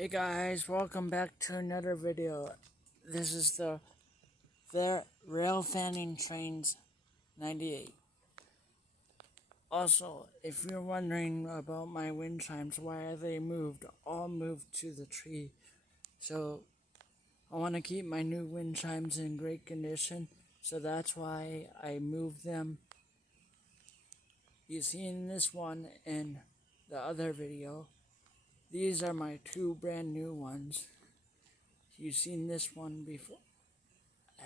Hey guys, welcome back to another video. This is the Rail Fanning Trains 98. Also, if you're wondering about my wind chimes, why are they moved? All moved to the tree. So, I want to keep my new wind chimes in great condition, so that's why I moved them. You see in this one and the other video, these are my two brand new ones. You've seen this one before.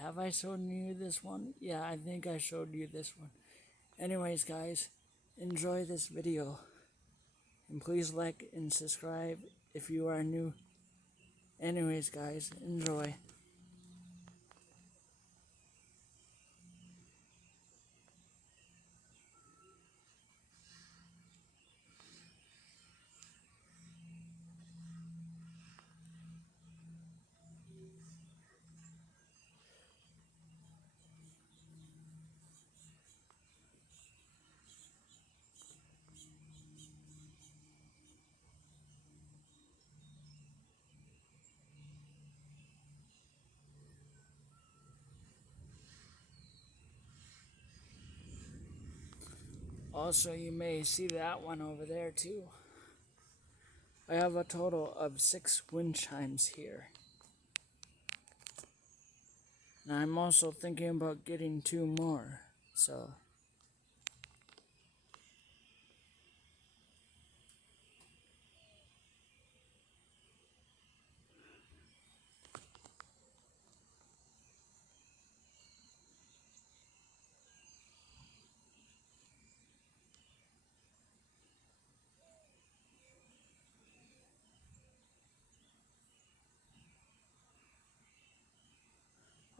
Have I shown you this one? Yeah, I think I showed you this one. Anyways, guys, enjoy this video. And please like and subscribe if you are new. Anyways, guys, enjoy. Also, you may see that one over there too. I have a total of 6 wind chimes here. And I'm also thinking about getting 2 more. So,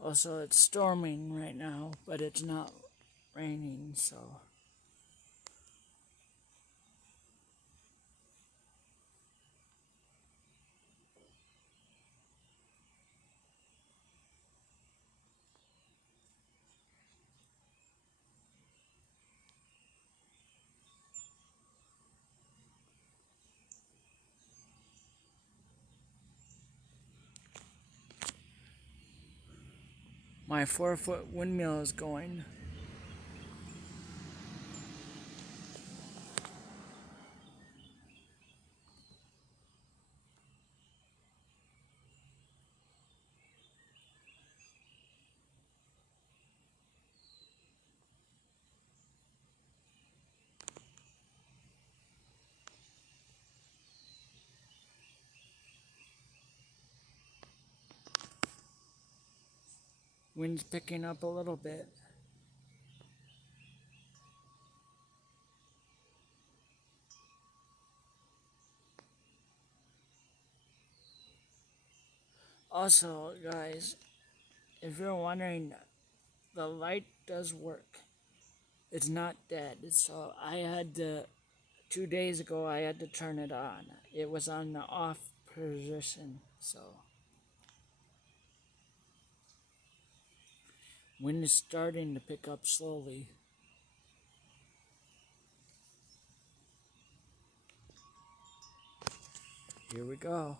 also it's storming right now, but it's not raining, so. My 4-foot windmill is going. Wind's picking up a little bit. Also, guys, if you're wondering, the light does work. It's not dead. So I had to, 2 days ago, I had to turn it on. It was on the off position. So wind is starting to pick up slowly. Here we go.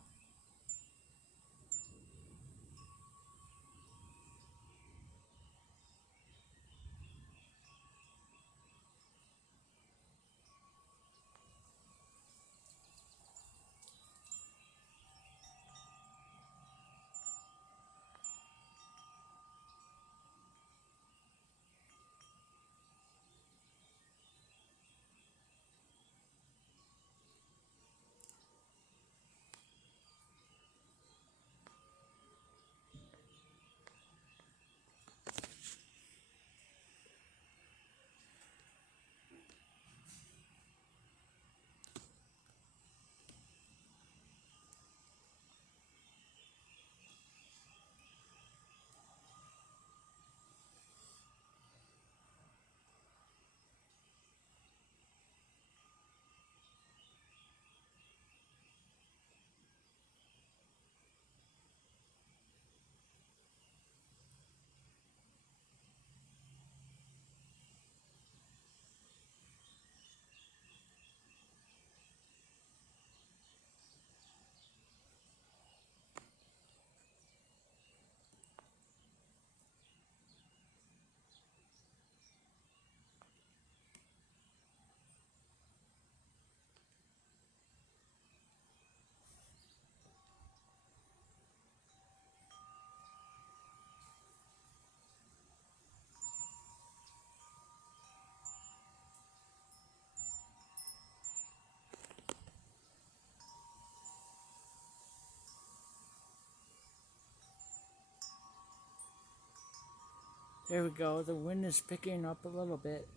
There we go. The wind is picking up a little bit.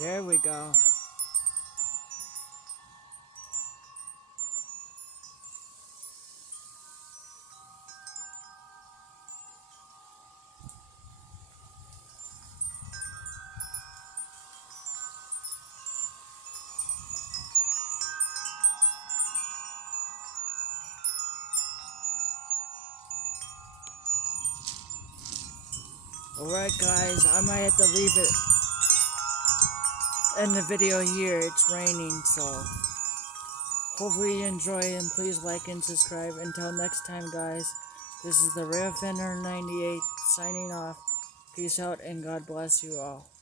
There we go. Alright guys, I might have to leave it in the video here. It's raining, so hopefully you enjoy, and please like and subscribe. Until next time guys, this is the Railfender 98 signing off. Peace out and God bless you all.